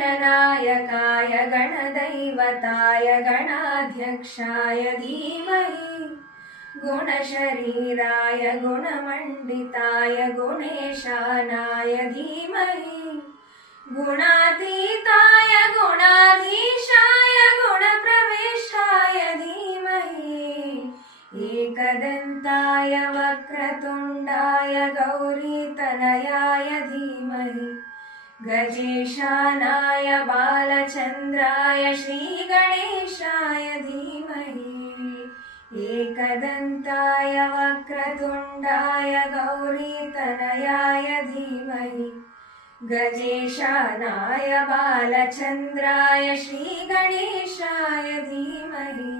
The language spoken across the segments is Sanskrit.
गणनायकाय गणदैवताय गणाध्यक्षाय धीमहि गुणशरीराय गुणमण्डिताय गुणेशानाय धीमहि गुणातीताय गुणाधीशाय गुणप्रवेशाय धीमहि एकदन्ताय वक्रतुण्डाय गौरीतनयाय धीमहि गजेशानाय बालचन्द्राय श्रीगणेशाय धीमहि एकदन्ताय वक्रतुण्डाय गौरीतनयाय धीमहि गजेशानाय बालचन्द्राय श्रीगणेशाय धीमहि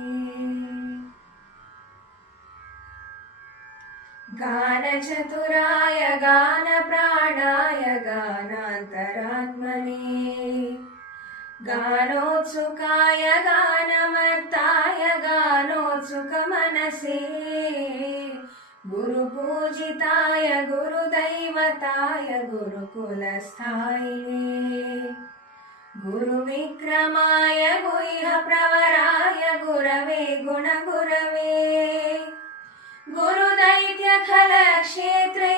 गानचतुराय गानप्राणाय गानान्तरात्मने गानोत्सुकाय गानमर्ताय गानोत्सुकमनसे गुरुपूजिताय गुरुदैवताय गुरुकुलस्थायिने गुरुविक्रमाय गुह्यप्रवराय गुरवे गुणगुरवे गुरुदैत्यखलक्षेत्रे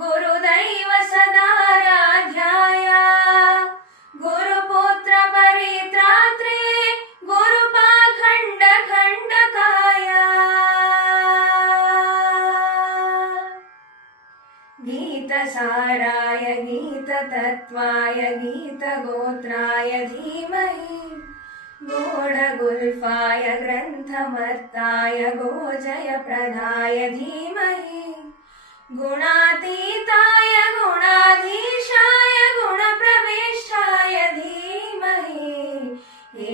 गुरुदैव सदाराध्याय गुरुपुत्रपरित्रात्रे गुरुपाखण्डखण्डकाय गीतसाराय गीततत्त्वाय गीतगोत्राय धीमहि गूढगुल्फाय ग्रन्थमर्ताय गोजयप्रदाय धीमहि गुणातीताय गुणाधीशाय गुणप्रवेशाय धीमहि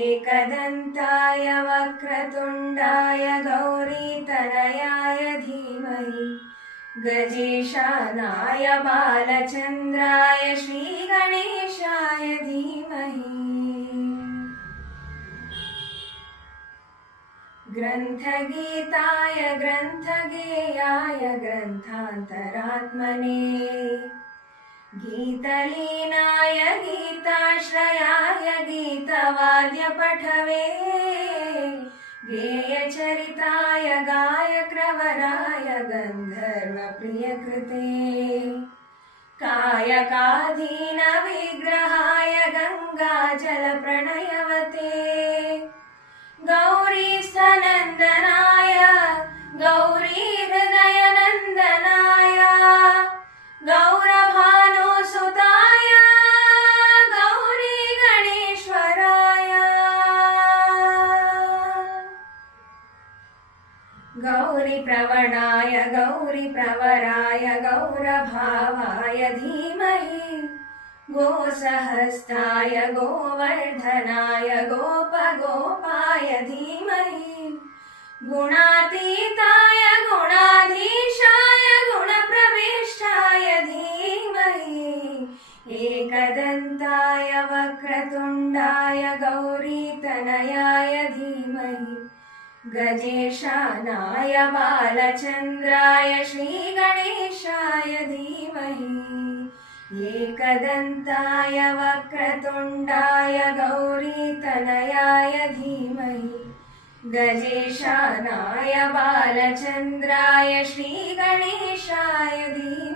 एकदन्ताय वक्रतुण्डाय गौरीतनयाय धीमहि गजेशानाय बालचन्द्राय श्रीगणेशाय धीमहि ग्रन्थगीताय ग्रन्थगेयाय ग्रन्थान्तरात्मने गीतलीनाय गीताश्रयाय गीतवाद्यपठवे गेयचरिताय गायक्रवराय गन्धर्वप्रियकृते कायकाधीनविग्रहाय गङ्गाजलप्रणयवते गौरीस्थनन्दनाय गौरीहृदयनन्दनाय गौरभानुसुताय गौरीगणेश्वराय गौरीप्रवणाय गौरीप्रवराय गौरभावाय धीमहि गोसहस्ताय गोवर्धनाय गोपगोपाय धीमहि गुणातीताय गुणाधीशाय गुणप्रवेशाय धीमहि एकदन्ताय वक्रतुण्डाय गौरीतनयाय धीमहि गजेशानाय बालचन्द्राय श्रीगणेशाय धीमहि एकदन्ताय वक्रतुण्डाय गौरीतनयाय धीमहि गजेशानाय बालचन्द्राय श्रीगणेशाय धीमहि।